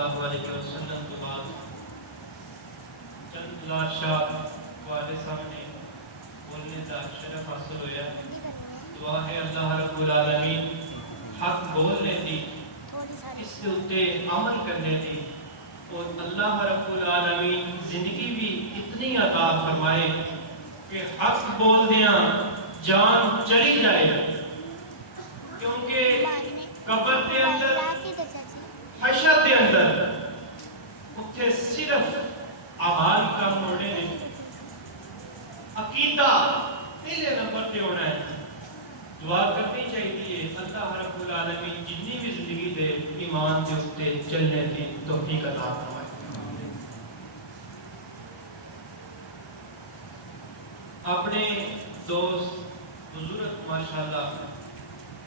اللہ علیہ وسلم کے بعد چند لاشات والے سامنے بولنے کا شرف حاصل ہویا. دعا ہے اللہ رب العالمین حق بولنے دی، اس کے اتے عمل کرنے دی، اور اللہ رب العالمین زندگی بھی اتنی عطا فرمائے کہ حق بول دیا جان چلی جائے، کیونکہ قبر کے اندر حشر کے اندر اتنے صرف اعمال کا موڑنے نے، عقیدہ پہلے نمبر پہ ہونا ہے. دعا کرنی چاہیے اللہ رب العالمین جتنی بھی زندگی دے ایمان کے اتے چلنے کی توفیق عطا فرمائے. اپنے دوست بزرگ ماشاءاللہ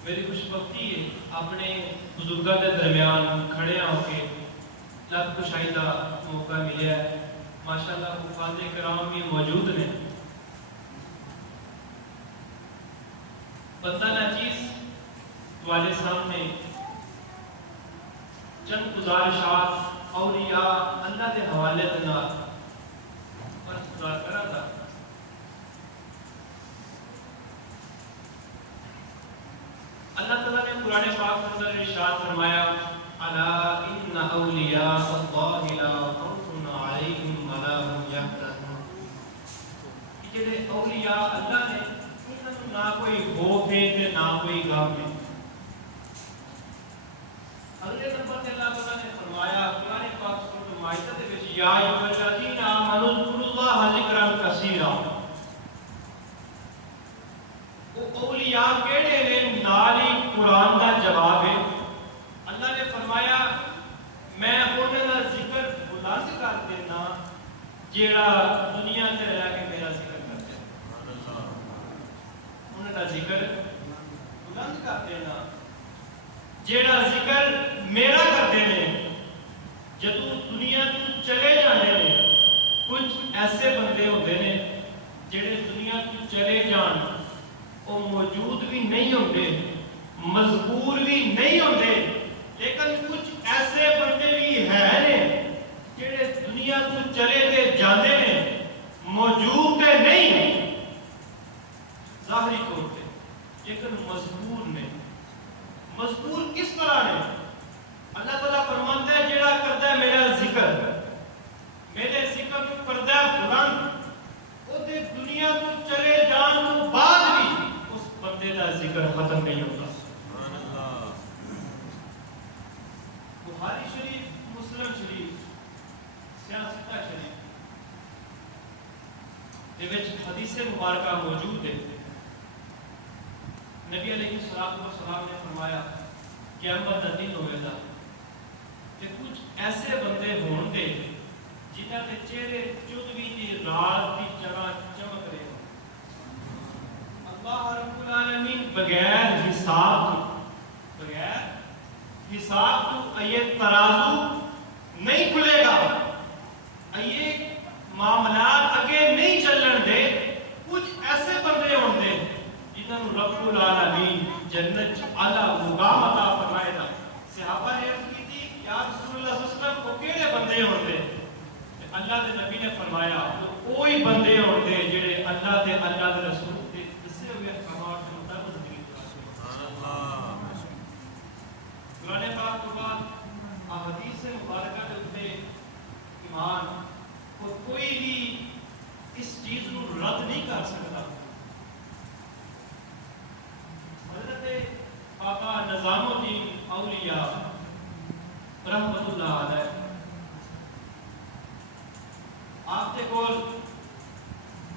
میری خوش بختی ہے اپنے بزرگوں کے درمیان کھڑے ہو کے لب کشائی کا موقع ملیا ہے. ماشاءاللہ حفاظ کرام بھی موجود نے. بندہ ناچیز والے سامنے چند گزارشات اولیاء اللہ کے حوالے دینا اور مذاکرہ تھا. اللہ تعالیٰ نے قرآن پاک کے اندر ارشاد فرمایا الا ان اولیاء اللہ لا خوف علیہم ولا هم یحزنون. کہ اولیاء اللہ نے نہ کوئی خوف ہے نہ کوئی غم ہے. اگلے نمبر تے اللہ تعالیٰ نے فرمایا قرآن پاک سورۃ مائدہ دے وچ یا ایھا الذین آمنوا اذکروا اللہ ذکرا کثیرا. وہ اولیاء کیڑے نے نال ہی قرآن کا جواب ہے. اللہ نے فرمایا میں انہاں دا ذکر بلند کر دینا جیڑا دنیا تے رہ کے میرا ذکر کرتے ہیں. انہاں دا ذکر بلند کر دینا جیڑا ذکر میرا کرتے ہیں. جدوں دنیا تو چلے جانے نے کچھ ایسے بندے ہوندے نے جڑے دنیا تو چلے جان وہ موجود بھی نہیں ہوتے، مذکور بھی نہیں ہوتے، لیکن کچھ ایسے بندے بھی ہیں جڑے دنیا کو چلے تے جاندے نے موجود تے نہیں ظاہری طور پہ، لیکن مذکور نے. مذکور کس طرح نے؟ اللہ تعالیٰ فرماتا ہے جڑا کرتا ہے میرا ذکر، میرے ذکر کو کرتا ہے بلند، وہ تے دنیا کو چلے جان تو بعد بھی بندے دا ذکر ختم نہیں ہوتا. بخاری شریف، مسلم شریف، سیاستہ شریف دے وچ حدیث مبارکہ موجود ہے. نبی علیہ الصلوۃ والسلام نے فرمایا قیامت کا دن ہوئے گا کہ کچھ ایسے بندے ہون گے جنہاں دے چہرے چودویں دی رات کی طرح چمک رہے ہوں. اللہ رب العالمین بغیر حساب تو یہ ترازو نہیں کھلے گا، یہ معاملات اگے نہیں چلن دے. کچھ ایسے بندے ہوں گے جنہوں رب العالمین جنت اعلیٰ مقام عطا فرمائے گا. صحابہ نے عرض کی تھی یا رسول اللہ صلی اللہ علیہ وسلم کو کیڑے بندے ہوں گے؟ اللہ کے نبی نے فرمایا تو کوئی بندے ہوں گے جڑے اللہ کے رسول کے اسے ہوئے احکامات کے مطابق زندگی گزارتے ہیں. قرآن پاک کے بعد احادیث مبارکہ کے اوپر ایمان اور کوئی بھی اس چیز کو رد نہیں کر سکتا. حضرت بابا نظام الدین اولیاء رحمت اللہ علیہ آپ کے کول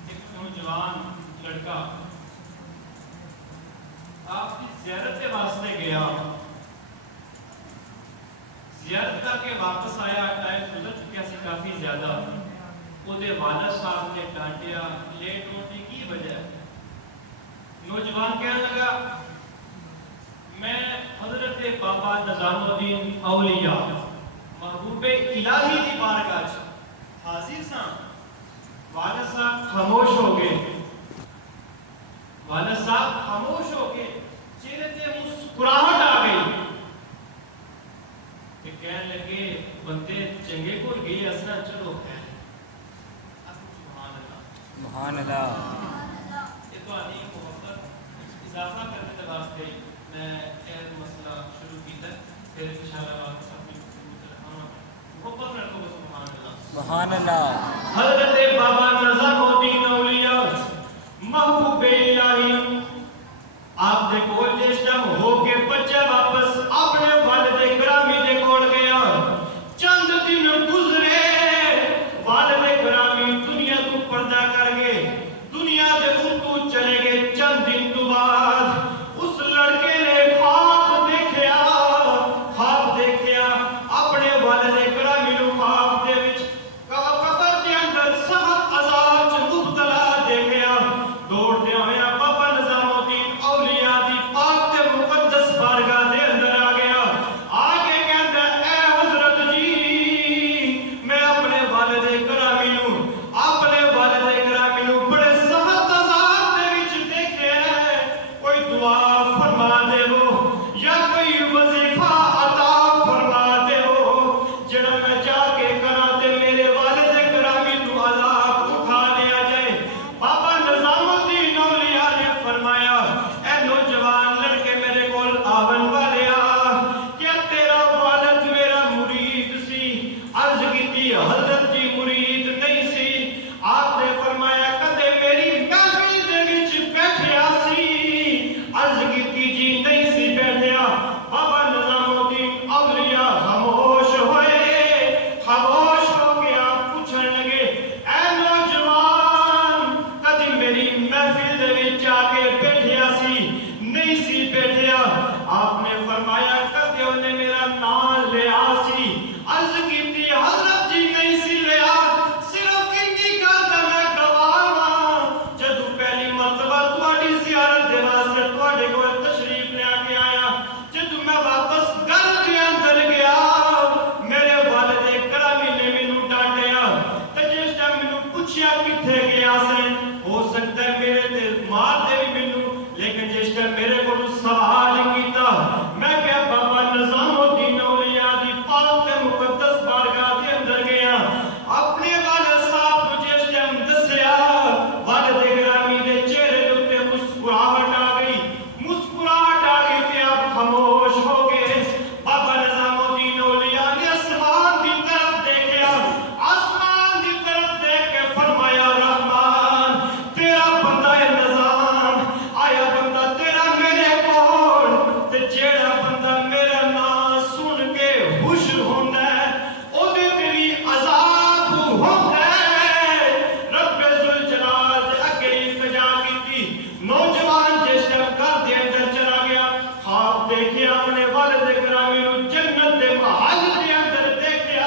ایک نوجوان لڑکا آپ کی زیارت کے واسطے گیا. زیارت کر کے واپس آیا، ٹائم گزر چکیا سی کافی زیادہ. وہ والد صاحب نے ڈانٹیا لیٹ ہونے کی وجہ. نوجوان کہنے لگا میں حضرت بابا نظام الدین اولیاء محبوب الہی کی بارگاہ وچ حاضر سا. والد صاحب خاموش ہو گئے. والد صاحب خاموش ہو گئے، چہرے تے مسکراہٹ آ گئی. ایک کہنے لگے بندے چنگے کو گئی اسنا چلو ہے سبحان اللہ یہ تو آنی محبت اضافہ کرنے کے واسطے میں ایک مسئلہ شروع کیتا ہے پھر انشاءاللہ واپس اپنی محبت رکھو گے سبحان اللہ حضرت بابا نظام الدین اولیاء محبوب الہی آپ دے کول جس ٹائم ہو کے بچہ واپس اپنے والد گرامی دے کول گیا چند دن گزرے والد گرامی دنیا کو پردہ کر گئے دنیا دے اتو چلے گئے چند دن تو بعد اس لڑکے نے خواب دیکھیا اپنے والد گرامی نو خواب دے وچ قبر دے اندر سخت عذاب چ مبتلا دیکھیا دوڑ دے ہویا بابا نظام الدین اولیاء دی پاک تے مقدس بارگاہ دے اندر آ گیا آگے کہندا اے حضرت جی میں اپنے والد گرامی نو بڑے سخت عذاب دے وچ دیکھیا ہے کوئی دعا فرما دے وہ یا کوئی وظیفہ عطا فرما دے وہ جڑا میں جا کے کراں تے میرے والد گرامی تو عذاب اٹھا لیا جائے بابا نظام الدین اولیاء نے فرمایا اے نوجوان لڑکے میرے کول آون والیا کیا تیرا والد میرا مرید سی عرض کیتی حضرت جی مرید نہیں سی آپ نے فرمایا کدے میری محفل دے وچ بیٹھیا سی عرض کیتی جی نہیں سی بیٹھیا بابا نظام الدین اولیاء خاموش ہوئے خاموش ہو گیا پوچھن لگے اے نوجوان کدی میری محفل دے وچ آ کے بیٹھیا سی نہیں سی بیٹھیا آپ نے فرمایا کدی انہیں میرا نام لیا سی عرض کیتی حضرت جی نہیں سی لیا صرف اتنی گل تے میں گواہ ہاں جدوں پہلی مرتبہ تہاڈی زیارت دے واسطے تہاڈے کول تشریف لے کے آیا جدوں میں واپس گھر دے اندر گیا میرے والد گرامی نے مینوں ڈانٹیا تے جس ٹائم مینوں پوچھیا کتھے گیا سی ہو سکتا ہے میرے تے مار دے بھی مینوں لیکن جس ٹائم میرے کول سوال کیتا میں کہ بابا نظام الدین اولیاء دی پاک تے مقدس بارگاہ دے اندر گیا اپنے والد صاحب کو جس ٹائم دسیا والد گرامی دے چہرے دے اوتے مسکراہٹ آ گئی تے آپ خاموش ہو گئے بابا نظام الدین اولیاء نے آسمان دی طرف دیکھا آسمان دی طرف دیکھ کے فرمایا رحمان تیرا بندہ ہے نظام آیا بندہ تیرا میرے کول تے جیڑا بندہ میرا نام سن کے خوش ہوندا ہے او دے تیری عذاب ہوندا ہے رب ذوالجلال دے اگے التجا کیتی نوجوان جس ٹائم گھر دے اندر چلا گیا خواب دیکھیا اپنے والد گرامی نو جنت دے محل دے اندر دیکھیا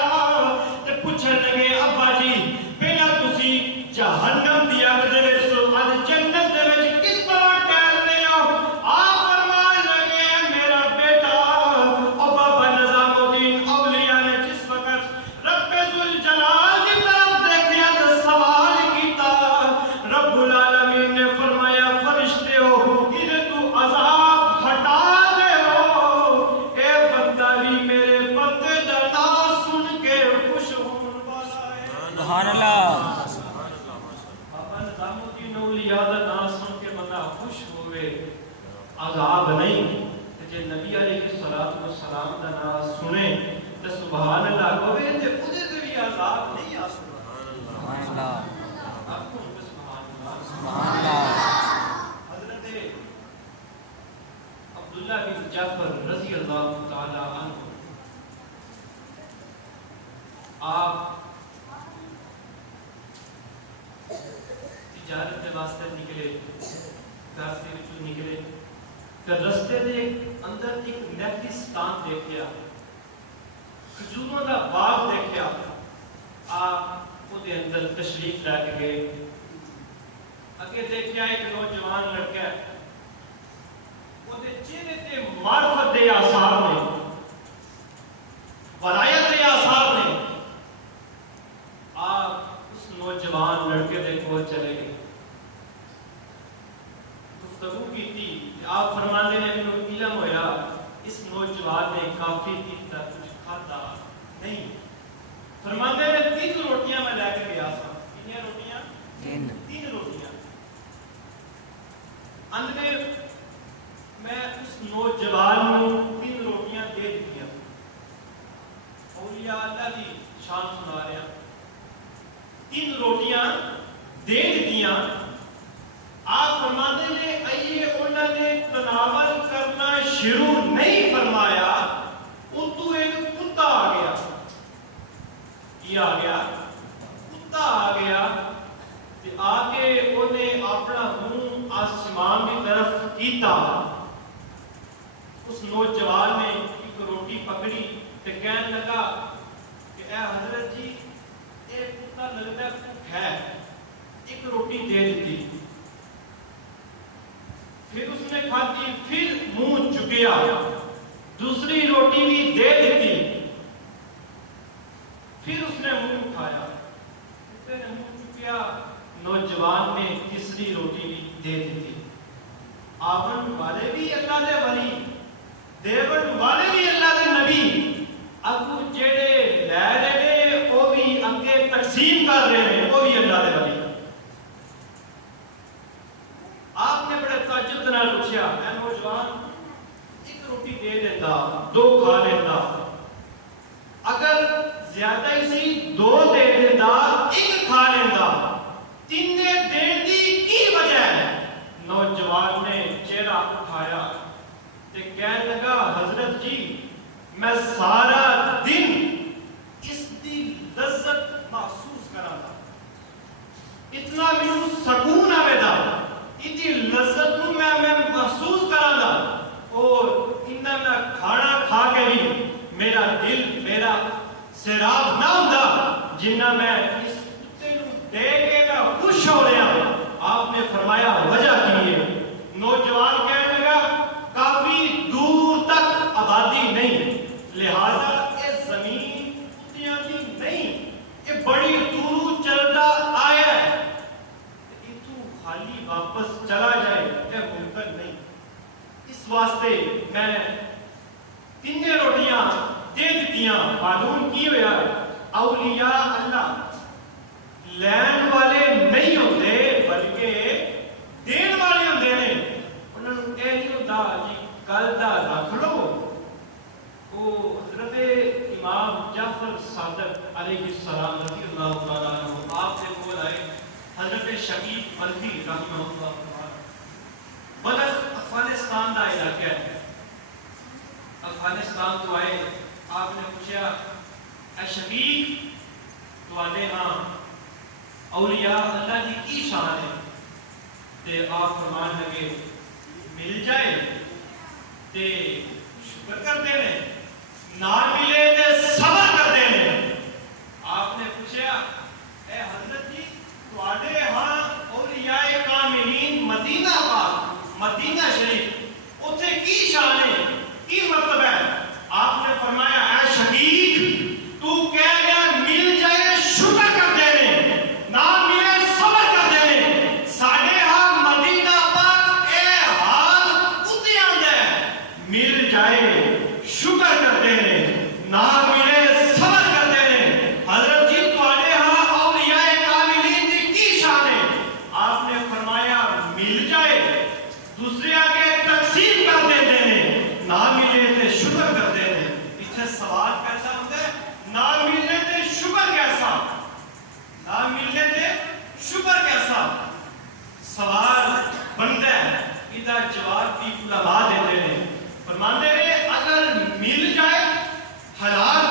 تے پوچھن لگے ابا جی پہلا تسی جہنم دی اگ دے وچ سو اج جنت دے وچ کس طرح ٹہل رہے ہو آپ فرمان لگے میرا بیٹا او بابا نظام الدین اولیاء نے جس وقت رب ذوالجلال دی طرف دیکھیا تے سوال کیتا رب العالمین نے فرمایا فرشتے ہو ادھر تو عذاب ہٹا دے ہو اے بندہ بھی میرے بندے دا نام سن کے خوش ہون والا ہے سبحان اللہ بابا نظام الدین اولیاء دا نام سن کے بندہ خوش ہوئے عذاب نہیں تے جے نبی علیہ الصلوۃ والسلام دا نام سنے تے سبحان اللہ کہے تے اودے تے بھی عذاب نہیں آ سکدا سبحان اللہ آکھو سبحان اللہ سبحان اللہ حضرت عبداللہ بن جعفر رضی اللہ تعالی عنہ آپ تجارت کے واسطے نکلے گھر سے وچوں نکلے تے رستے دے اندر ایک نیکستان دیکھیا کھجوراں دا باغ دیکھیا آپ او دے اندر تشریف لے کے گئے اگے دیکھیا ایک نوجوان لڑکا ہے او دے چہرے تے معرفت دے آثار نے ولایت دے آثار نے آپ اس نوجوان لڑکے دے کول چلے گئے گفتگو کی تھی آپ فرمانے نے مینوں علم ہویا اس نوجوان نے کافی کیتا کچھ کھادا فرماتے ہیں 3 روٹیاں میں لے کے گیا تھا. کتنی روٹیاں؟ 3 روٹیاں. اندر میں اس نوجوان کو 3 روٹیاں دے دیا. اولیاء اللہ کی شان سنا رہے ہیں. 3 روٹیاں دے دیا. آپ فرماتے ہیں آئیے انہوں نے تناول کرنا شروع نہیں فرمایا اتو ایک کتا آ گیا. یہ آ گیا کتا آ گیا کہ آگے انہیں اپنا منہ آسمان کی طرف کیتا. اس نوجوان نے ایک روٹی پکڑی تے کہنے لگا کہ اے حضرت جی ایک کتا لگتا ہے بھوک ہے, ایک روٹی دے دیتی. پھر اس نے کھاتی, پھر منہ چکیا, دوسری روٹی بھی دے دیتی. پھر اس نے منہ اٹھایا, کتے نے منہ چکیا, نوجوان نے تیسری روٹی بھی دے دیتی. آون والے بھی اللہ دے ولی, دیون والے بھی اللہ دے نبی, اگو جڑے لے رہے وہ بھی اگے تقسیم کر رہے ہیں, وہ بھی اللہ دے ولی. آپ نے بڑے تعجب نال پوچھا, اے نوجوان ایک روٹی دے دیتا, 2 کھا لیتا, اگر زیادہ ہی سی 2 دے دیتا, 1 کھا لیتا, 3 دین دی کی وجہ ہے؟ نوجوان نے چہرہ اٹھایا تے کہنے لگا حضرت جی میں سارا دن اس دی لذت محسوس کرا تھا, اتنا مینوں سکون آوے دا, اتنی لذت کو میں محسوس کرا دا, اور اتنا میں کھانا کھا کے بھی میرا دل میرا سیراب نہ ہوندا جنہ میں اس کتے نو دے کے میں خوش ہو رہا. آپ نے فرمایا وجہ کی ہے؟ نوجوان کہنے لگا کافی دور تک آبادی نہیں, لہذا یہ زمین کتیاں دی نہیں, یہ بڑی دور چلتا آیا ہے, اتو خالی واپس چلا جائے یہ ممکن نہیں. اس واسطے میں 3 روٹیاں دے دیتیاں. معلوم کی ہویا اولیاء اللہ لین والے نہیں ہوتے بلکہ دین والے ہوتے ہیں. انہوں نے یہ نہیں ہوتا جی کل دا رکھ لو. وہ حضرت امام جعفر صادق علیہ السلام رضی اللہ تعالیٰ عنہ آپ سے بول آئے, حضرت شقیق ملکی رحمہ اللہ تعالیٰ. بلخ افغانستان کا علاقہ ہے, افغانستان تو آئے. آپ نے پوچھا اے شقیق تواڈے ہاں اولیاء اللہ کی کی شان ہے؟ تے آپ فرمان لگے مل جائے تے شکر کرتے ہیں, نہ ملے تے صبر کرتے ہیں. آپ نے پوچھا اے حضرت جی تواڈے ہاں اولیاء کاملین مدینہ پاک مدینہ شریف اوتھے کی شان ہے, کی مطلب ہے؟ آپ نے فرمایا اے شقیق تو کہہ گیا مل جائے شکر کرتے ہیں, نہ ملے صبر کرتے ہیں. ساڈے ہاں مدینہ پاک اے حال کتے آندا ہے, مل جائے شکر کرتے ہیں, نہ ملے صبر کرتے ہیں. حضرت جی تواڈے ہاں اولیاء کاملین دی کی شان ہے؟ آپ نے فرمایا مل جائے دوسرے آگے تقسیم کر دیتے ہیں, نہ ملے تے شکر کرتے ہیں. اتنے سوال کیسا ہوتا ہے, نہ ملنے تے شکر کیسا, نہ ملنے تے شکر کیسا؟ سوال بنتا ہے, ادھا جواب بھی علماء دیتے ہیں. فرماتے ہیں اگر مل جائے حلال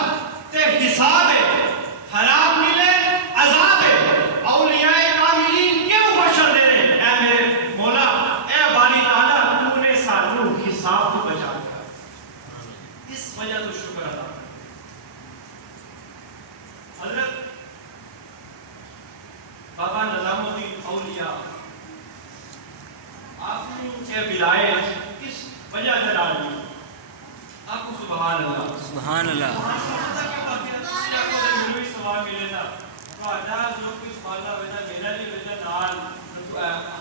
تے حساب ہے, حرام ملے عذاب ہے. اولیاء کاملین کیوں بشر دے رہے؟ اے میرے مولا, اے باری تعالیٰ تو نے سانو حساب تو بچا دیا, اس وجہ تو شکر ادا کر. حضرت بابا نظام الدین اولیاء آپ نے کے ولایت کس وجہ سے ڈالی؟ آپ کو سبحان اللہ سبحان اللہ. سوال ملے تھا تو آجاز لوگ کی سبحان اللہ وجہ میرا بھی وجہ نال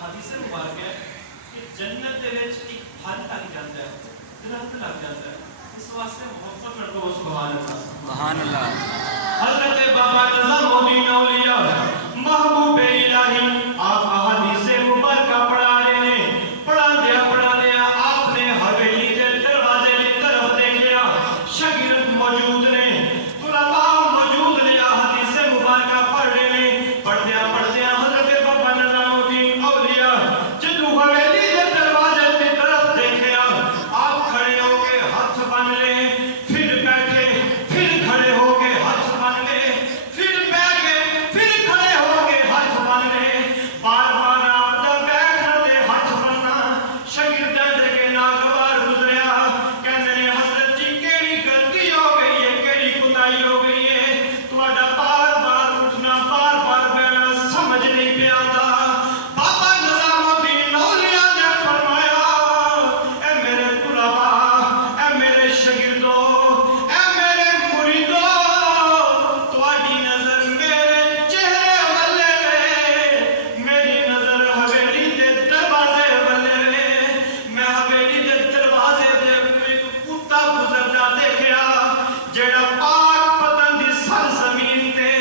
حدیث مبارک ہے کہ جنت دے وچ ایک پھل لگ جاتا ہے, درخت لگ جاتا ہے, اس واسطے محبت کرو سبحان اللہ. سبحان اللہ. حضرت بابا نظام الدین اولیاء محبوب الہی آپ احادیث مبارکہ پڑھا رہے ہیں. پڑھا دیا آپ نے حویلی کے دروازے کی طرف دیکھا. شاگرد موجود نے, طلباء موجود نے, احادیث مبارکہ پڑھ رہے ہیں. پڑھدیا حضرت بابا نظام الدین اولیاء جدو حویلی کے دروازے کی طرف دیکھا, آپ کھڑے ہو کے ہاتھ بن لے, پھر بیٹھے, پھر کھڑے ہو کے ہاتھ بن لے, پھر بیٹھ گئے, پھر کھڑے ہو کے ہاتھ بن لے. بار بار آپ دا بیٹھنا تے ہاتھ بننا شاگرداں دے کے ناگوار گزریا. کہندے نے حضرت جی کیڑی غلطی ہو گئی ہے, کیڑی کوتاہی ہو گئی ہے, تہاڈا بار بار اٹھنا, بار بار بیٹھنا سمجھ نہیں پیا آندا. بابا نظام الدین اولیاء نے فرمایا, اے میرے طلباء, اے میرے شاگردوں, اے میرے مریدوں, تہاڈی نظر میرے چہرے والے وے, میری نظر حویلی دے دروازے والے وے. میں حویلی دے دروازے دے ایک کتا گزردا دیکھیا, جیڑا پاک پتن دی سرزمین تے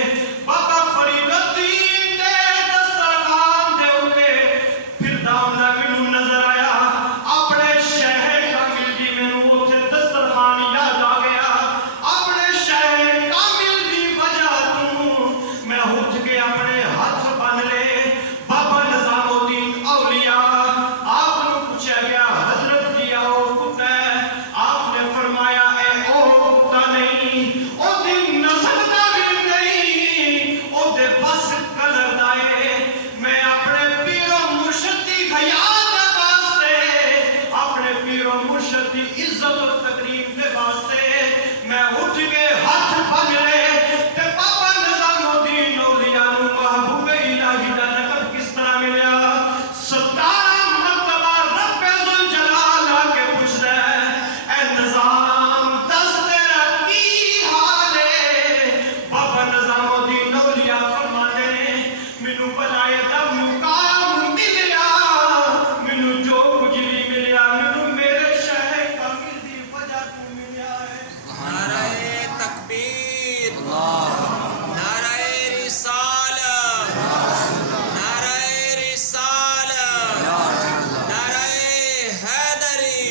بابا فرید الدین دے دسترخوان دے اوتے پھردا ہوندا مینوں نظر آیا. اپنے شہر کامل دی مینوں اوتھے دسترخوان یاد آ گیا. اپنے شہر کامل دی وجہ تو میں اٹھ کے اپنے ہاتھ بن لے. بابا نظام الدین اولیاء آپ نو پوچھا گیا, حضرت جی او کتا ہے؟ آپ نے فرمایا اے او کتا نہیں, او دی نسل دا بھی نہیں, او دے بس کلر دا ہے. میں اپنے پیر و مرشد دی حیا دے واسطے, اپنے پیر و مرشد دی عزت و تکریم دے واسطے میں اٹھ کے ہاتھ بن لے. تے بابا نظام الدین اولیاء نو محبوب الہی دا لقب کس طرح ملیا؟ 17 مرتبہ رب ذوالجلال آ کے پوچھدا ہے, اے نظام دس تیرا کی حال ہے؟ بابا نظام الدین اولیاء فرماتے ہیں, مینوں بجائے تب مقام ملیا, مینوں جو کچھ بھی ملیا مینوں میرے شہر کامل دی وجہ تو ملیا ہے. نعرہ تکبیر, نعرہ رسالت, نعرہ رسالت, نعرہ حیدری,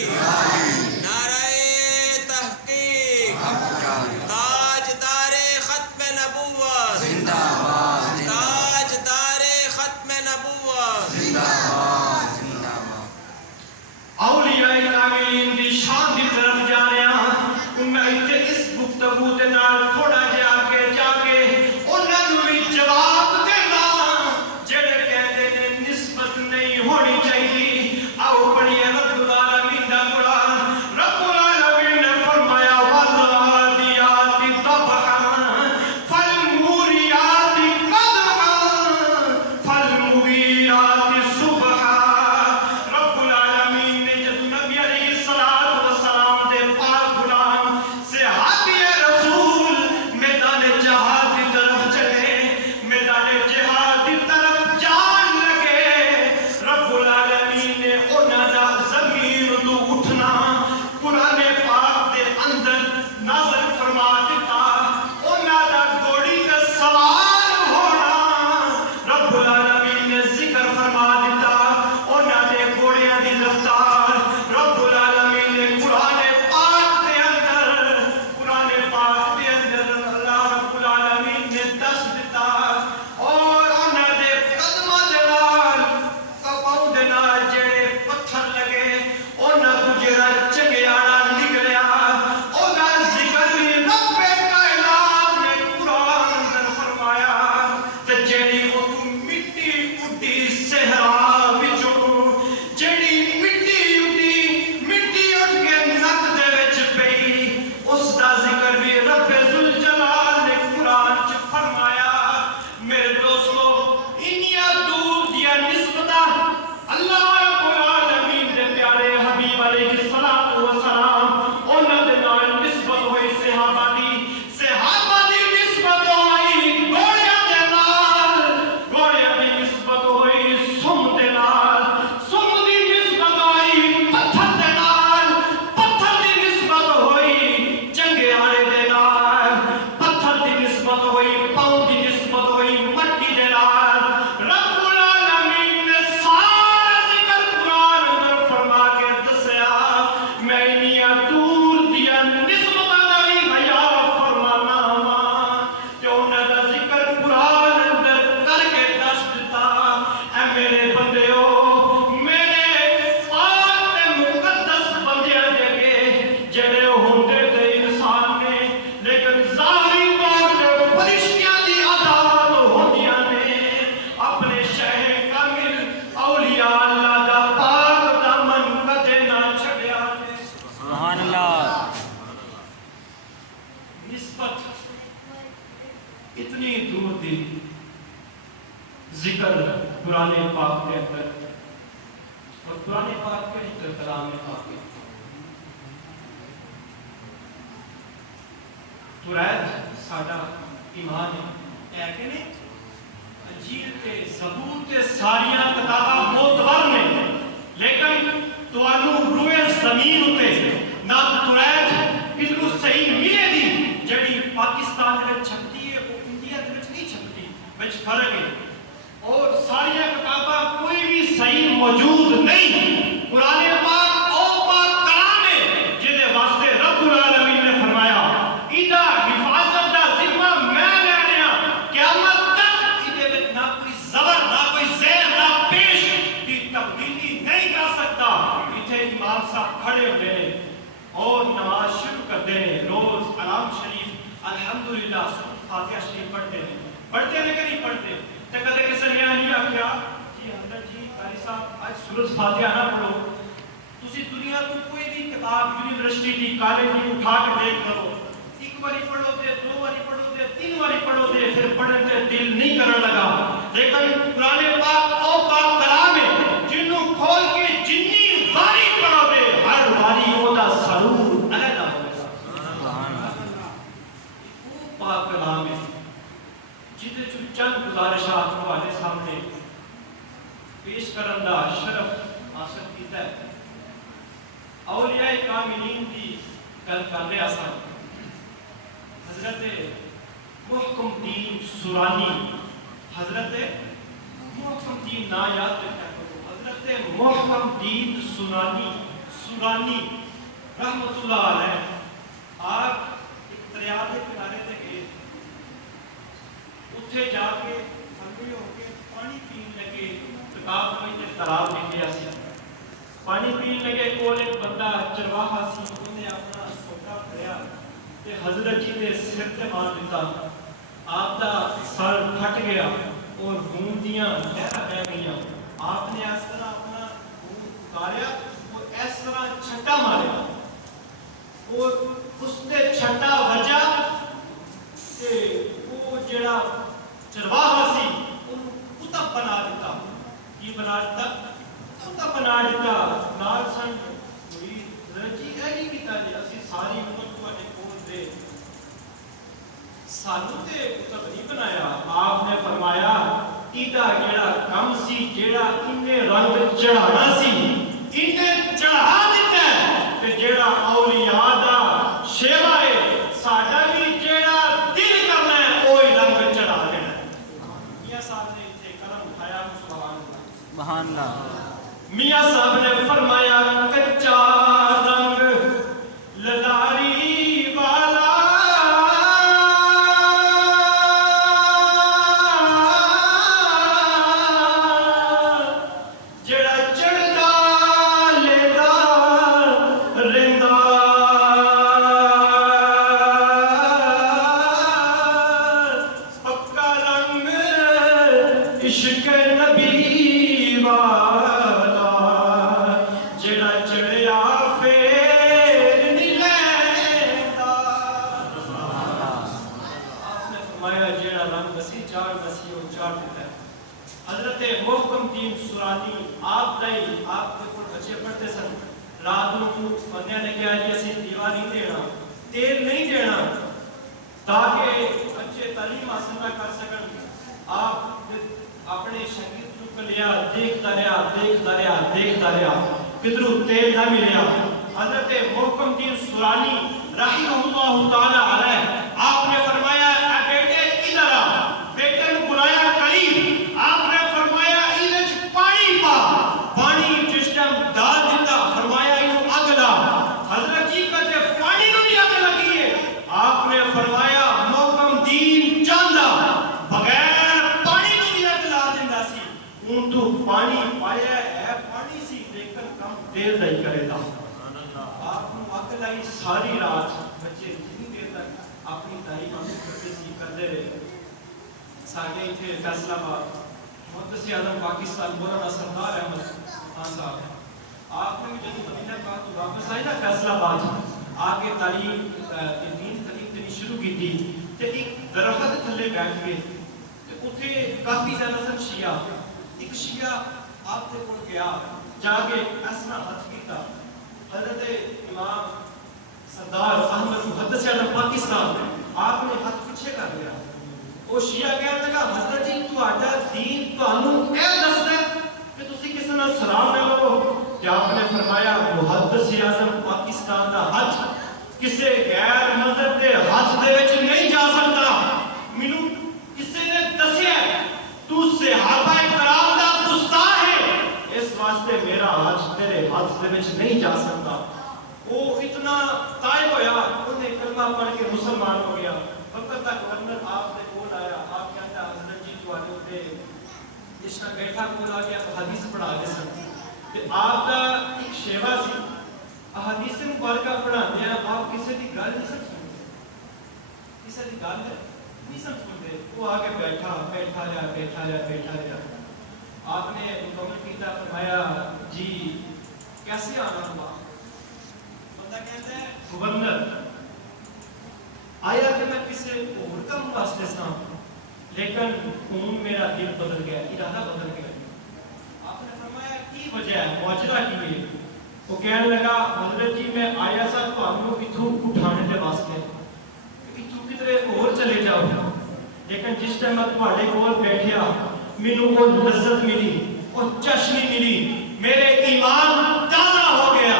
نعرہ تحقیق, تاجدار ختم نبوت, تاجدار ختم نبوت. اولیاء کاملین دی شان دی طرف جا رہے ہیں. میں اتنے اس گفتگو دے نال تھوڑا جہا آگے جا کے اتنی دور دی ذکر قرآن پاک کے اندر، اور قرآن پاک کے کلام میں پاک قرآن ساڈا ایمان ہے کہ نہیں؟ انجیل تے زبور تے ساریاں کتاباں معتبر نے، لیکن تانوں روئے زمین اتے نہ قرآن کدھروں صحیح ملے دی جڑی پاکستان وچ چھپتی ہے وہ انڈیا وچ نہیں چھپتی، وچ فرق ہے۔ اور ساریاں کتاباں کوئی بھی صحیح موجود نہیں۔ قرآن پاک او پاک کلام ہے جدے واسطے رب العالمین نے فرمایا ایدہ حفاظت دا ذمہ میں لینے ہاں، قیامت تک ایدے وچ نہ کوئی زبر نہ کوئی زیر نہ پیش کی تبدیلی نہیں کر سکتا۔ اتھے امام صاحب کھڑے ہوتے ہیں اور نماز شروع کرتے ہیں، روز کلام شریف الحمدللہ سورۃ فاتحہ شریف پڑھتے ہیں کہ نہیں پڑھتے؟ تو کدے کسی نے نہیں آخیا جی حضرت جی قاری صاحب آج سورۃ فاتحہ نہ پڑھو، تسی دنیا کو کوئی بھی کتاب یونیورسٹی دی کالج دی اٹھا کے دیکھ لو، ایک باری پڑھو تے دو باری پڑھو تے تین باری پڑھو تے پھر پڑھن تے دل نہیں کرنے لگا۔ لیکن قرآن پاک او پاک کلام ہے جنوں کھول کے جنی باری پڑھو تے ہر باری اودا سرور علیحدہ ہوگا۔ او پاک کلام ہے جدے چند گزارشات والے سامنے پیش کرن دا شرف حاصل کیتا ہے۔ اولیاء کاملین دی گل کر رہا سا، حضرت محکم الدین سورانی، حضرت محکم الدین نا یاد رکھا کرو، حضرت محکم الدین سورانی رحمت اللہ علیہ، آپ ایک دریا کے کنارے تے گئے، اتھے جا کے ٹھنڈے ہو کے پانی پین لگے، کتاب میں تالاب لکھیا سی، پانی پین لگے، کول ایک بندہ چرواہا سی، انہیں اپنا سوٹا پھڑیا تے حضرت جی نے سر تے مار دیتا، آپ دا سر پھٹ گیا اور خون دیاں لہراں بہ گئیاں۔ آپ نے اس طرح اپنا خون اتاریا اور اس طرح چھٹا ماریا اور اس نے چھٹا وجہ تے وہ جڑا چرواہا سی انہوں کتب بنا دیتا۔ کی بنا دیتا؟ کتب بنا دیتا۔ نال سن مرید رجی ایلی کیتا جی اسی ساری امت کو اٹھے کھول دے، سانو تے کتب نہیں بنایا۔ آپ نے فرمایا ایدہ جڑا کم سی جڑا انہیں رنگ چڑھانا سی انہیں چڑھا دیتا ہے، کہ جڑا اولیاء دا شیوا ہے ساڈا بھی جڑا دل کرنا ہے وہی رنگ چڑھا دینا ہے۔ میاں صاحب نے اتنے قلم اٹھایا، سبحان اللہ، میاں صاحب نے فرمایا کچا رنگ للاری والا جڑا چڑھدا لیدا رہندا، پکا رنگ عشق نبی والا جڑا چڑھیا پھر نہیں لیتا۔ آپ نے فرمایا جڑا رنگ بسی چار بسی وہ چار دیتا ہے۔ حضرت محکم الدین سورانی آپ دائی آپ کے کوئی بچے پڑھتے سن، رات کو بندیاں نے کہا جی اسی دیوا نہیں دینا، تیل نہیں دینا تاکہ بچے تعلیم حاصل نہ کر سکن۔ آپ اپنے شاگرد کو لیا، دیکھتا رہا کدھروں تیل نہ ملیا۔ حضرت محکم الدین سورانی رحمہ اللہ تعالی علیہ آپ نے فرمایا اے بیٹے ادھر آ، بیٹے کو بلایا قریب، آپ نے فرمایا ایلچ پانی پا، پانی جس ٹائم ڈال دیتا فرمایا انہوں اگ لا۔ حضرت جی کہتے پانی نو نہیں اگ لگی ہے، آپ نے فرمایا محکم الدین چاندہ بغیر پانی نو نہیں اگ لا دینا سی، ان تو پانی پایا ہے پانی سی لیکن کم دیر نہیں کرے گا۔ آپ کو اگ لائی ساری رات، بچے جتنی دیر تک اپنی تعلیم حاصل کرتے سی کرتے رہے۔ ساگے تھے فیصل آباد محدث اعظم پاکستان مولانا سردار احمد خان صاحب، آپ نے جب مدینہ پاک تو واپس آئے نا فیصل آباد آ کے تعلیم دین تعلیم دینی شروع کی تھی، کہ ایک درخت تھلے ਵੇਲੇ ਬੈਠ ਗਏ ਤੇ ਉੱਥੇ ਕਾਫੀ ਜ਼ਿਆਦਾ ਸਨ ਸ਼ੀਆ। ਇੱਕ ਸ਼ੀਆ ਆਪ ਦੇ ਕੋਲ ਗਿਆ, ਜਾ ਕੇ ਇਸ ਤਰ੍ਹਾਂ ਹੱਥ ਕੀਤਾ। حضرت امام سردار احمد محدث اعظم پاکستان آپ نے ہاتھ پیچھے کر لیا۔ وہ شیعہ کہنے لگا حضرت جی تہاڈا دین تانوں اے دسدا ہے کہ تسی کسے نال سلام نہ لو؟ کہ آپ نے فرمایا محدث اعظم پاکستان دا ہاتھ کسے غیر مذہب دے ہاتھ دے وچ نہیں جا سکتا۔ مینوں کسے نے دسیا تو صحابہ کرام دا گستاخ ہے، اس واسطے میرا ہاتھ تیرے ہاتھ دے وچ نہیں جا سکتا۔ وہ اتنا طائب ہویا، انہیں کلمہ پڑھ کے مسلمان ہو گیا۔ وقت تک گورنر آپ نے کول آیا، آپ کہتا حضرت جی تواڈے تے جس کا بیٹھا کول آ گیا تو حدیث پڑھا دے سن تے آپ دا ایک شیوا سی احادیث مبارکہ پڑھاندے ہیں، آپ کسے دی گل نہیں سنتے، کسے دی گل نہیں سنتے۔ وہ آ کے بیٹھا رہا۔ آپ نے مکمل کیتا، فرمایا جی کیسے آنا ہوا؟ بندہ کہتا ہے گورنر آیا کہ میں کسی اور کام واسطے سا، لیکن خون میرا دل بدل گیا، ارادہ بدل گیا۔ آپ نے فرمایا کی وجہ ہے، معجزہ کی ہے؟ وہ کہنے لگا حضرت جی میں آیا سا تو آپ کو اتھوں اٹھانے دے واسطے، اتھوں کدھر اور چلے جاؤ، لیکن جس ٹائم میں تہاڈے کول بیٹھیا مینوں وہ لذت ملی، وہ چشمی ملی، میرے ایمان تازہ ہو گیا۔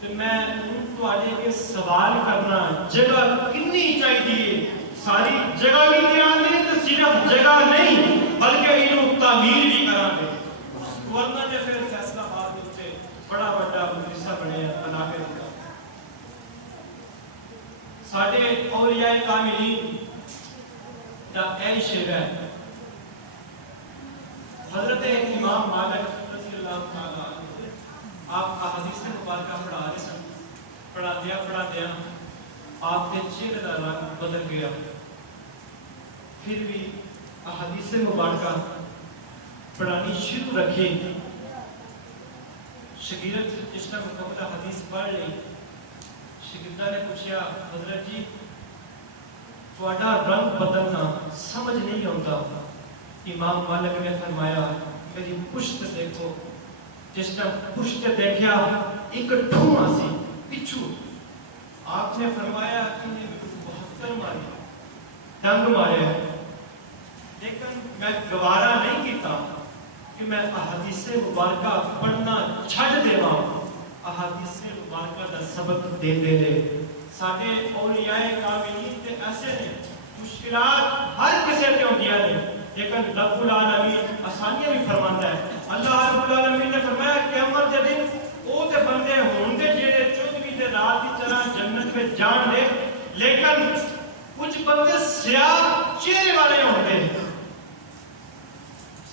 تو میں تہاڈے کے سوال کرنا جگہ کنی چاہیے؟ ساری جگہ بھی دیان دے تے صرف جگہ نہیں بلکہ اینو تعمیر بھی کران گے۔ گورنر نے پھر فیصلہ باد وچ بڑا بڑا مدرسہ بنیا علاقے دا۔ ساڈے اولیاء کاملین دا اے شعر ہے، حضرت امام مالک رضی اللہ تعالیٰ عنہ آپ احادیث مبارکہ پڑھا رہے سن، پڑھاندیا آپ کے چہرے کا رنگ بدل گیا۔ پھر بھی احادیث مبارکہ پڑھانی شروع رکھی۔ شاگرد جس نے مکمل حدیث پڑھ لی، شاگردہ نے پوچھا حضرت جی تہاڈا رنگ بدلنا سمجھ نہیں آتا۔ امام مالک نے فرمایا میری پشت دیکھو۔ جس نے پشت دیکھا ایک ٹھواں سی پچھو، آپ نے فرمایا کہ یہ بہتر مارے ڈنگ مارے، لیکن میں گوارا نہیں کیتا کہ میں احادیث مبارکہ پڑھنا چھڈ دیواں۔ احادیث مبارکہ دا سبق دے ساڈے اولیاء کاملین تے ایسے نے، مشکلات ہر کسی تے ہوندیاں نے، لیکن رب العالمین آسانیاں بھی فرماندا ہے۔ اللہ رب العالمین نے فرمایا قیامت دے دن او تے بندے ہون گے جڑے 14ویں دے رات کی طرح جنت میں جان گے، لیکن کچھ بندے سیاہ چہرے والے ہوں گے۔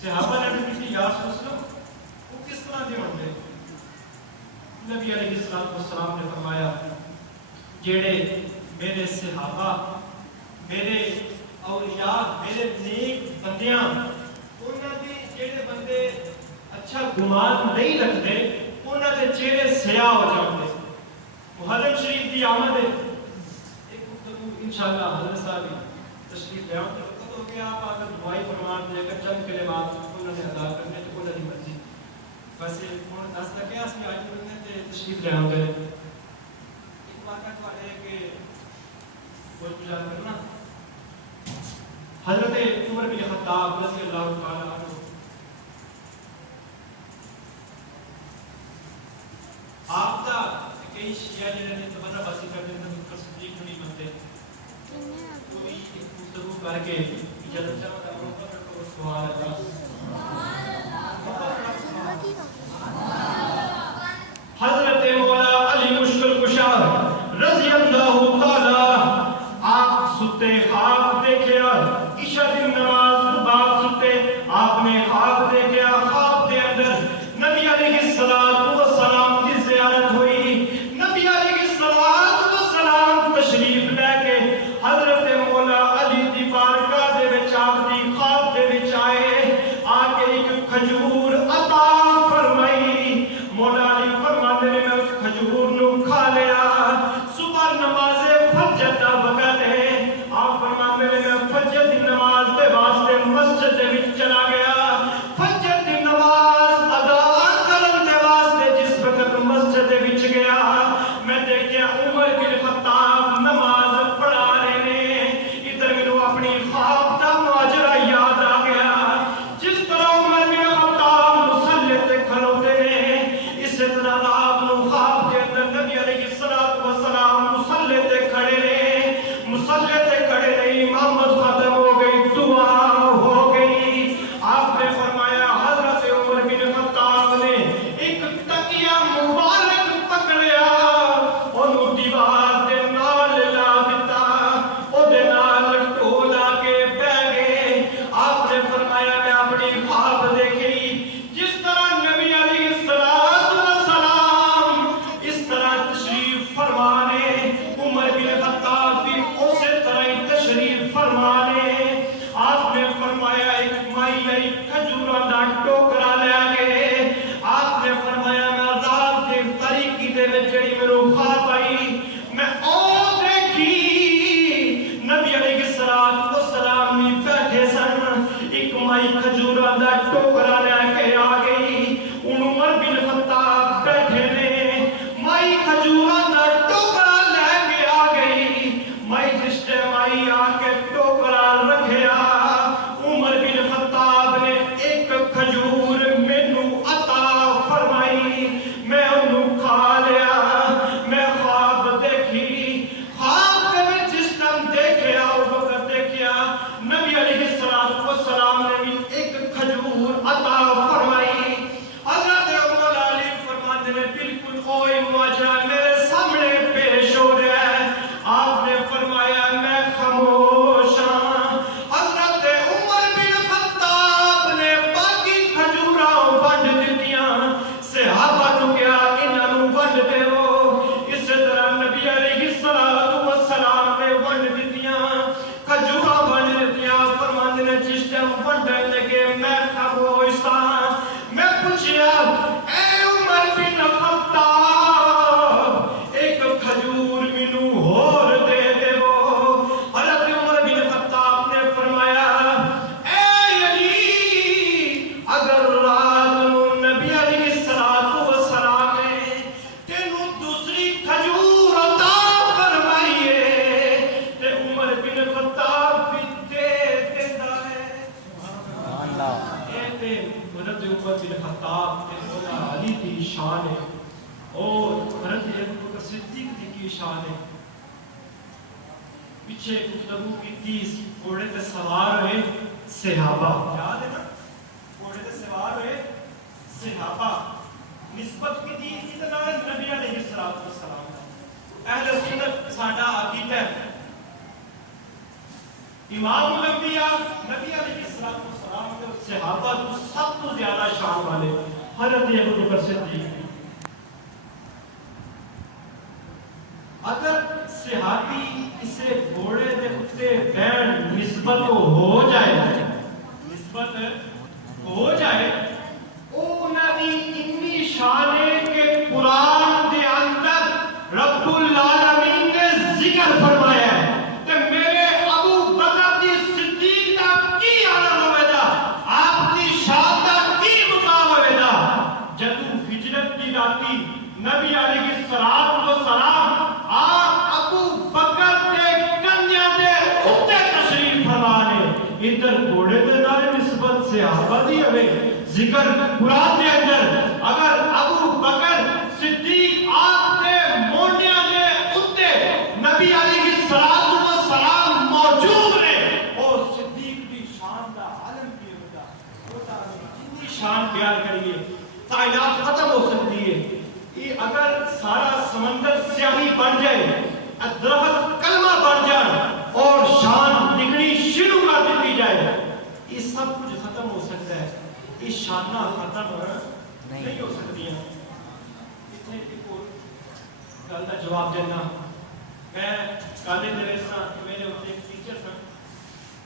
صحابہ نے بھی کسی یا رسول اللہ وہ کس طرح دے ہوں گے؟ نبی علیہ السلام نے فرمایا جڑے میرے صحابہ، میرے اولیاء، میرے نیک بندیاں، انہاں دے جڑے بندے اچھا گمان نہیں رکھتے انہاں دے چہرے سیاہ ہو جاتے۔ محرم شریف دی آمد ہے، ایک گفتگو انشاءاللہ حضرت صاحب تشریف لے آؤں تو ہو گیا، آپ اگر دعائی فرمان دے کر چند کلمات انہوں نے ادا کرنے تو انہوں نے مرضی ویسے انہوں نے دس لگے اس کی آج انہوں نے تشریف لے آؤں گے۔ ایک واقعہ تو آئے کہ کوئی گزار کرنا حضرت عمر بن خطاب رضی اللہ تعالیٰ عنہ آپ کا کئی شیعہ جنہیں نے تبرہ باسی کر دیں تو صدیق نہیں بنتے، کوئی گفتگو کر کے اجازت چاہتا ہے اور سبحان اللہ حضرت مولا علی مشکل کشا رضی اللہ تعالیٰ آپ ستے خواب دیکھیا، عشاء دن نماز بعد ستے آپ نے خواب دیکھیا، خواب دے اندر نبی علیہ السلام کی زیارت ہوئی، نبی علیہ السلام تشریف لے کے حضرت مولا علی دی بارگاہ دے وچ آپ دی خواب دے وچ آئے، آ کے ایک کھجور عطا فرمائی۔ مولا علی فرماتے نے میں اس کھجور نو کھا لیا۔ صبح نماز فجر دا وقت ہے، آپ فرماتے نے میں فجر خواب کا ماجرا یاد آ گیا جس طرح عمر بن خطاب مصلی تے کھلوتے نے اسی طرح رات نو خواب کے اندر نبی علیہ الصلوۃ والسلام مصلی تے کھڑے نے مصلی تے کھڑے نے امامت ختم ہو گئی دعا ہو گئی آپ نے فرمایا حضرت عمر بن خطاب نے ایک تکیہ مبارک پکڑیا اونوں دیوار دے نال لا دتا او دے نال ٹولا کے بیٹھ گئے آپ نے فرمایا میں اپنی خواب دیکھی جس طرح نبی علیہ الصلوۃ والسلام اس طرح تشریف فرمانے عمر بن خطاب بھی اسی طرح ہی تشریف فرمانے آپ نے فرمایا ایک مائی لئی کھجوراں دا ٹوکرا لے گئے آپ نے فرمایا میں رات دے طریقی دے وچ جڑی میرے خواب آئی میں او دیکھی نبی علیہ الصلوۃ والسلام بھی بیٹھے سن ایک مائی کھجوراں دا ٹوکرا لے کے آ گئی ان عمر بن خطاب بیٹھے نے مائی کھجوراں دا ٹوکرا لے کے آ گئی مائی جس ٹائم آئی آ کے ٹوکرا رکھیا عمر بن خطاب نے ایک کھجور مینوں عطا فرمائی میں انہوں کھا لیا میں خواب دیکھی خواب کے میں جس ٹائم دیکھیا اس وقت دیکھیا نبی علیہ الصلوۃ والسلام نے بھی ایک کھجور عطا فرمائی حضرت عمر علی فرماتے نے بالکل کوئی ماجرا میرے سامنے پیش ہو رہا ہے آپ نے فرمایا میں خاموش ہاں حضرت عمر بن خطاب نے باقی کھجوراں ونڈ دتیاں صحابہ نو کہا انہاں نو ونڈ دیو اس طرح نبی علیہ الصلوۃ والسلام نے ونڈ دتیاں کھجوراں ونڈ دتیاں فرماتے نے جس ٹائم ونڈن لگے میں خاموش تھا میں پوچھیا اے عمر بن خطاب ایک کھجور مینوں ہور دے دیو حضرت عمر بن خطاب نے فرمایا اے علی اگر رات نو نبی علیہ الصلوۃ والسلام نے تینوں دوسری کھجور عطا فرمائی ہے تے عمر بن خطاب بھی دے دیندا ہے سبحان اللہ اے تے حضرت عمر بن خطاب تے مولا علی کی شان ہے اور حضرت ابو بکر صدیق کی شان ہے پیچھے گفتگو کی تیس گھوڑے تے سوار ہوئے صحابہ یاد ہے نا گھوڑے تے سوار ہوئے صحابہ نسبت کی دی اتنا نبی علیہ الصلوۃ والسلام اہل سنت ساڈا عقیدہ ہے امام الانبیاء نبی علیہ الصلوۃ والسلام کے صحابہ تو سب تو زیادہ شان والے حضرت ابو بکر صدیق اگر صحابی اسے گھوڑے دے اتے بیٹھ نسبت ہو جائے او انہاں دی اتنی شان ہے کہ قرآن دے اندر رب العالمین نے ذکر فرمایا ہے کہ میرے ابو بکر دی صدیق دا کی عالم ہوئے دا آپ دی شان دا کی مقام ہوئے دا جدو ہجرت کی راتی نبی علیہ الصلوۃ والسلام آپ ابو بکر دے کنیا دے اتے تشریف فرمانے ادھر گھوڑے دے نال نسبت صحابہ دی ہوئے ذکر قرآن دے اندر اگر ابو بکر صدیق آپ دے موڈیاں دے اتے نبی علیہ الصلوۃ والسلام موجود رہے اور صدیق دی شان دا عالم کی ہوتا ہوتا جتنی شان بیان کریے کائنات ختم ہو سکتی ہے یہ اگر سارا سمندر سیاہی بن جائے درخت کلمہ بن جائے اور شان نکلی شروع کر دیتی جائے یہ سب کچھ ختم ہو سکتا ہے یہ شانہ ختم نہیں ہو سکتی ہیں اتنے ایک اور گل کا جواب دینا میں کالج میں رہتا میرے اتنے ایک ٹیچر تھا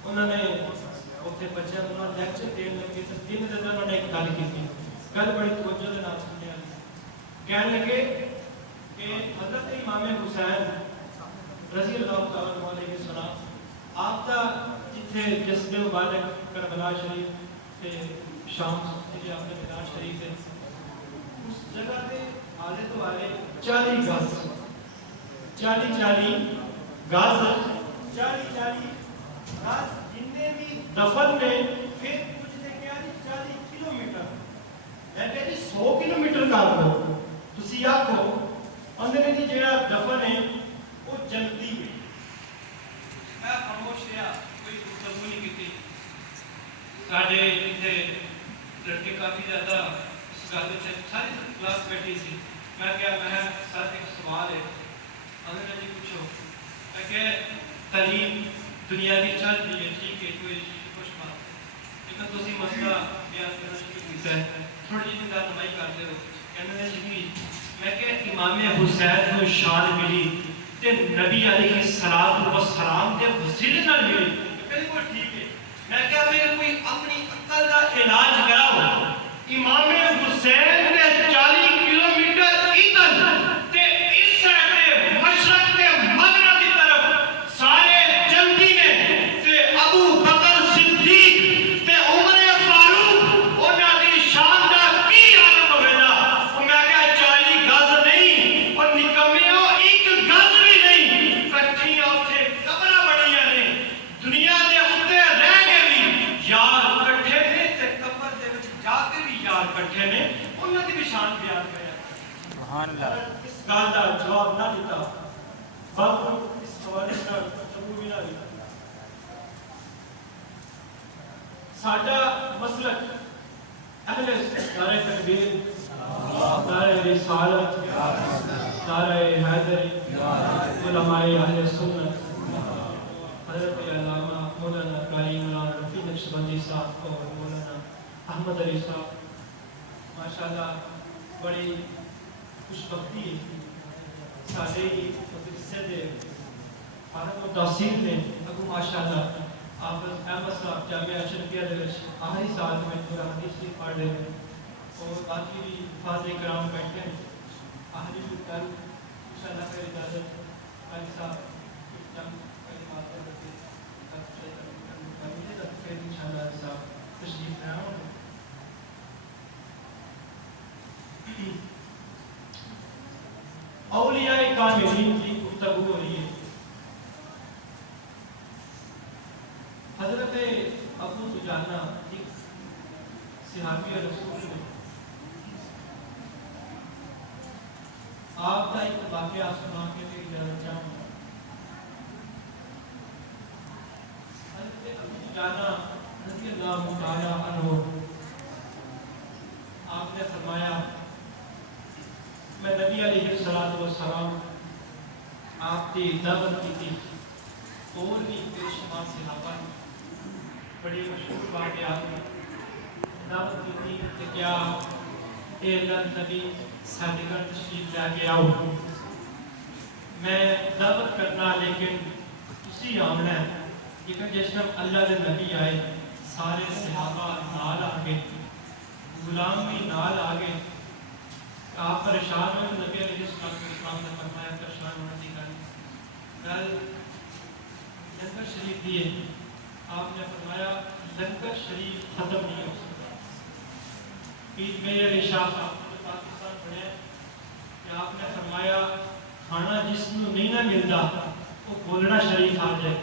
انہوں نے اتنے بچے انہوں نے لیکچر دین لگے تو دن دن انہوں نے ایک گل کی تھی گل بڑی توجہ دے نال سننے والی کہنے لگے کہ حضرت امام حسین رضی اللہ تعالیٰ علیہ السلام آپ کا جتنے جسم مبارک کربلا شریف سے شام سے آپ نے میدان شریف سے اس جگہ پہ آلے تو آلے 40 گز 40 گز دفن نے پھر کچھ نے کہا جی 40 کلومیٹر میں کہا جی 100 کلومیٹر کر دو تسی آکھو اندر جی جڑا دفن ہے وہ جنتی ہے میں خاموش رہا کوئی گفتگو نہیں کی ساڈے اتنے لڑکے کافی زیادہ اس گل سے ساری کلاس بیٹھی سی میں کیا میں ساتھ ایک سوال ہے اندر جی پوچھو میں کہ تعلیم دنیا کی چل رہی ہے ٹھیک ہے کوئی کچھ بات لیکن تسی مسئلہ بیان کرنا شروع کیتا ہے تھوڑی جی رہنمائی کرتے ہو کہنے جی میں کہ امام حسین کو شان ملی تے نبی علیہ السلام دے وسیلے نال ملی بالکل ٹھیک ہے میں کہ اگر کوئی اپنی عقل کا علاج کراؤ امام حسین نے 40 کلومیٹر ادھر تے اس سائڈ مشرق تے مغرب کی طرف سارے جنتی نے تے ابو بکر صدیق تے عمر فاروق انہاں دی شان دا کی عالم ہوئیلا میں کہا 40 گز نہیں اور نکمیوں ایک گز بھی نہیں کٹھیاں اتھے قبریں بنیاں نے دنیا دے اتنے رہ کے بھی یار کٹھے نے تے قبر دے وچ جا کے بھی یار کٹھے نے انہاں دی بھی شان بیان کریا سبحان اللہ اس گل دا جواب نہ دیتا بلکہ اس حوالے سے گفتگو بھی نہ دیتا ساڈا مسلک اہل نعرہ تکبیر نعرہ رسالت نعرہ حیدری علماء اہل سنت حضرت علامہ مولانا قاری مولانا رفیع نقشبندی صاحب اور مولانا احمد علی صاحب ماشاءاللہ بڑی خوش بختی سارے مدرسے دے فارغ و تحصیل نے اگو ماشاءاللہ آپ احمد صاحب جامعہ اشرفیہ دے وچ آخری سال میں پورا حدیث بھی پڑھ رہے ہیں اور باقی بھی حفاظ کرام بیٹھے ہیں آخری بھی کل انشاءاللہ خیر اجازت قاری صاحب کچھ چند کلمات کرتے ہیں پھر انشاءاللہ صاحب تشریف لے آؤں اولیاء کاملین کی گفتگو ہو رہی ہے حضرت ابو دجانہ ایک صحابی رسول نے آپ کا ایک واقعہ سنا کے میں اجازت چاہوں حضرت ابو دجانہ رضی اللہ تعالی عنہ آپ نے فرمایا میں نبی علیہ السلام آپ کی دعوت کی تھی اور بھی پیشوا صحابہ بڑی مشہور واقعات میں دعوت کی تھی کہ کیا اے اللہ نبی سارے گھر تشریف لے کے آؤ میں دعوت کرنا لیکن اسی آمنا ہے لیکن جس طرح اللہ دے نبی آئے سارے صحابہ نال آگے غلام بھی نال آگے آپ پریشان ہوئے نبی علیہ السلام نے فرمایا پریشان ہونے کی گل لنگر شریف دیے آپ نے فرمایا لنگر شریف ختم نہیں ہو سکتا پیر میر علی شاہ صاحب نے پاکستان پڑھے کہ آپ نے فرمایا کھانا جس کو نہیں نہ ملتا وہ بولنا شریف آ جائے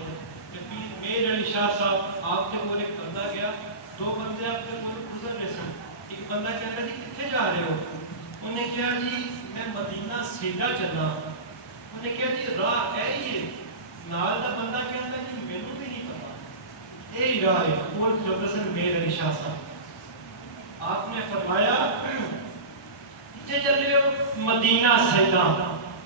کہ پیر میر علی شاہ صاحب آپ کے وہ ایک بندہ گیا دو بندے آپ کے وہ گزر رہے سن ایک بندہ کہہ رہا جی کتنے جا رہے ہو انہیں کہا جی میں مدینہ سیدھا چلنا انہیں کہا جی راہ ہے ہی ہے نال دا بندہ کہتا جی مینوں بھی نہیں پتا اے راہ ہے اور جبرسن میر علی شاہ صاحب آپ نے فرمایا کتنے چل رہے ہو مدینہ سیدھا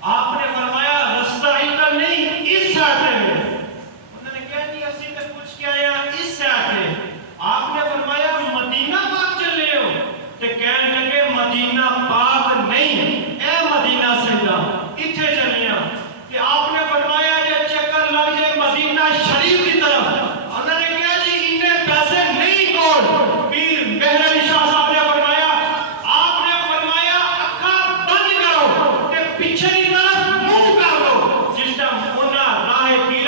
آپ نے فرمایا رستہ ادھر نہیں اس سائڈ میں انہوں نے کہا جی اسی تے پوچھ کے آیا اس سائڈ میں آپ نے فرمایا مدینہ پاک چل رہے ہو تے کہنے لگے مدینہ پاک نہیں اے مدینہ سیدھا اتھے چلیاں کہ آپ نے فرمایا یہ چکر لگ جائے مدینہ شریف کی طرف انہوں نے کہا جی انہیں پیسے نہیں کوڑ پیر مہر علی شاہ صاحب نے فرمایا آپ نے فرمایا اکھاں بند کرو کہ پیچھے کی طرف منہ کر دو جس طرح انہاں راہ پیر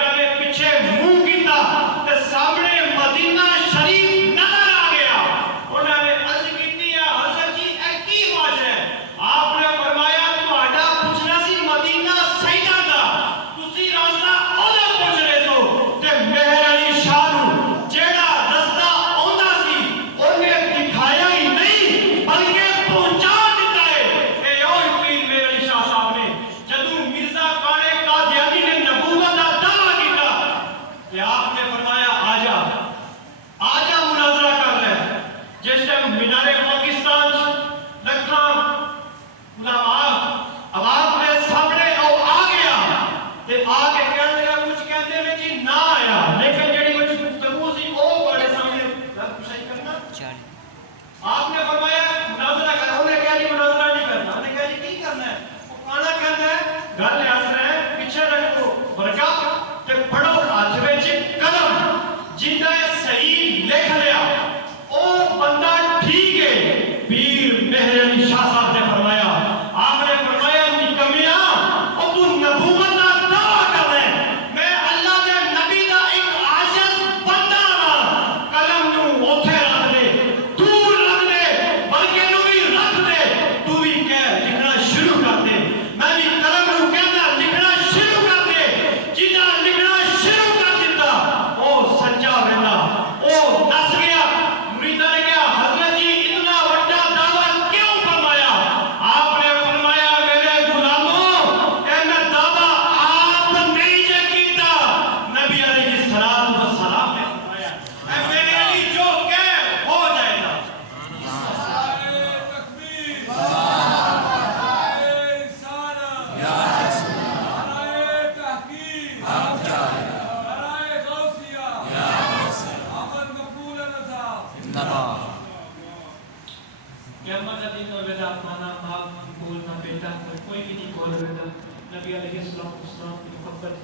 قیامت کا دن ہوگا مانا باپ بولنا بیٹا کوئی بھی نہیں بول رہا. نبی علیہ السلام کی محبت.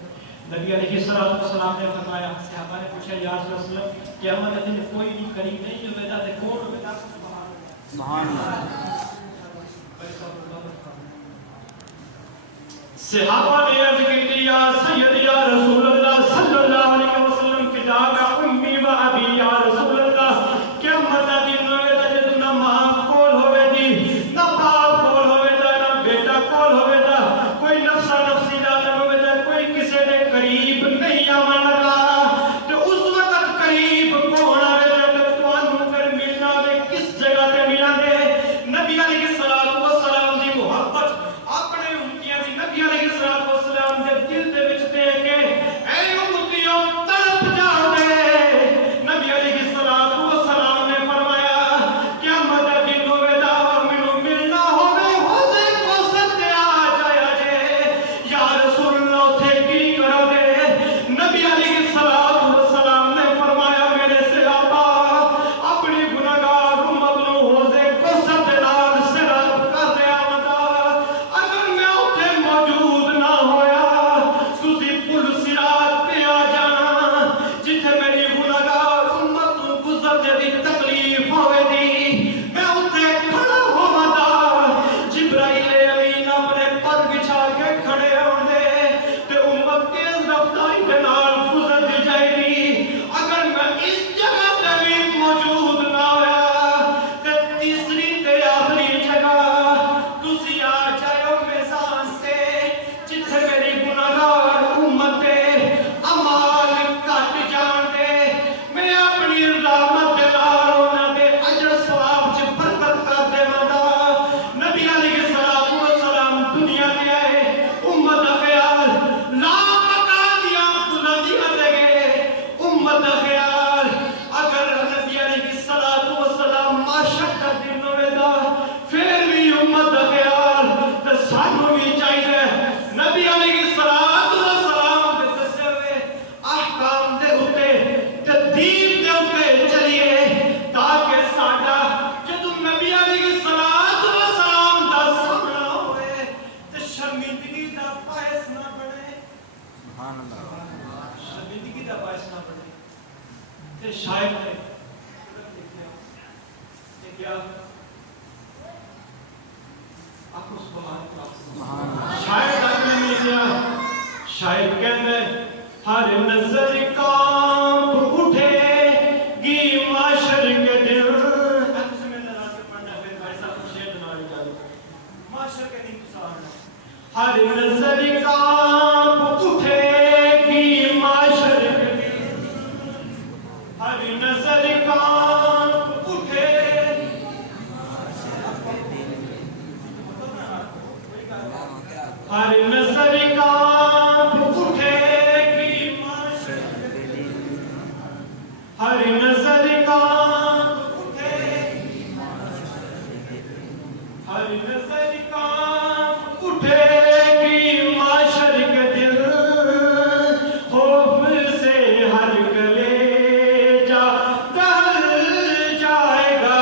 نبی علیہ السلام نے فرمایا, صحابہ نے پوچھا یا رسول اللہ قیامت کا دن کوئی بھی قریب نہیں ہوگا تو کون ہوگا؟ سبحان اللہ. صحابہ نے عرض کی یا سید یا رسول اللہ صلی اللہ علیہ وسلم فداک امی و ابی یا رسول اللہ قیامت کا دن ہوگا جب نہ ماں کول ہوے دی نہ باپ کول ہوے دا نہ بیٹا کول ہوے دا کوئی نفسا نفسی دا ہوے دا کوئی کسی دے قریب نہیں آون لگا تے اس وقت قریب کون آوے تے تانوں کر ملنا وے کس جگہ تے ملان گے؟ نبی علیہ الصلوۃ والسلام دی محبت اپنے امتیاں دی نبی علیہ الصلوۃ والسلام دے دل دے وچ دے کے اے امتیوں تڑپ جاؤ دے. نبی علیہ الصلوۃ والسلام نے فرمایا قیامت دا دن ہوے دا مینوں ملنا ہوے حوضے کوثر تے آ جایا جے. یا رسول اللہ اوتھے کی کرو گے؟ نبی علیہ الصلوۃ والسلام نے فرمایا میرے صحابہ اپنی گناہگار امت نوں حوضے کوثر دے نال سراب کر دے آوندا. اگر میں اوتھے موجود نہ ہویا تسی پل صراط تے آ جانا جتھے میری گناہگار امت نوں گزرنے دی تکلیف ہوے دی. میں اوتھے کھڑا ہووندا جبرائیل امین اپنے پر بچھا کے کھڑے ہوندے تے امت تیز رفتاری دے نال گزر دی جائے گی. اگر میں اس جگہ تے بھی موجود نہ ہویا تے تیسری تے آخری جگہ تسی آ جائیو میزان تے جتھے میری گناہگار امت دے اعمال کٹ جان دے. میں اپنی رحمت دے نال انہاں دے اجر ثواب وچ برکت کر دیواں گا. نبی علیہ الصلوۃ والسلام دنیا تے آئے امت دا خیال لا پتا دیاں بلندیاں تے گئے. امت دا خیال اگر نبی علیہ الصلوۃ والسلام معاشر دا دن ہوے دا پھر بھی امت دا خیال تے سانوں بھی چاہیے نبی علیہ الصلوۃ والسلام دے دسے ہوئے احکام دے اوتے تے دین دے اوتے چلیے تاکہ ساڈا جدوں نبی علیہ الصلوۃ والسلام دا سامنا ہوئے تے شرمندگی دا باعث نہ بنے. شرمندگی دا باعث نہ بنے تے شاید ہے کیا آپ اس کو شاید میں مل گیا. شاید کہتے ہر نظر کانپ اٹھے گی معاشر کے دن. معاشر کے دن ہر نظر کانپ اٹھے گی معاشر کے دن. ہر نظر کانپ اٹھے ہر نظر کانپ اٹھے گی معاشر کے دن. ہر نظر کانپ اٹھے گی ہر نظر کانپ اٹھے گی معاشر کے دن. خوف سے ہر کلیجہ دہل جائے گا.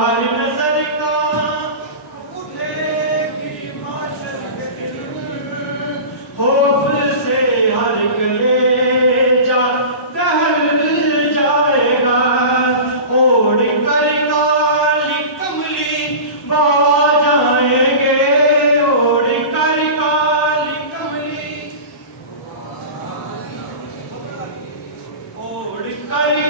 ہر نظر کانپ اٹھے گی معاشر کے دن. خوف سے ہر کلیجہ دہل جائے گا. اوڑھ کر کالی کملی بابا جائیں گے. اوڑھ کر کالی کملی اوڑھ کر کالی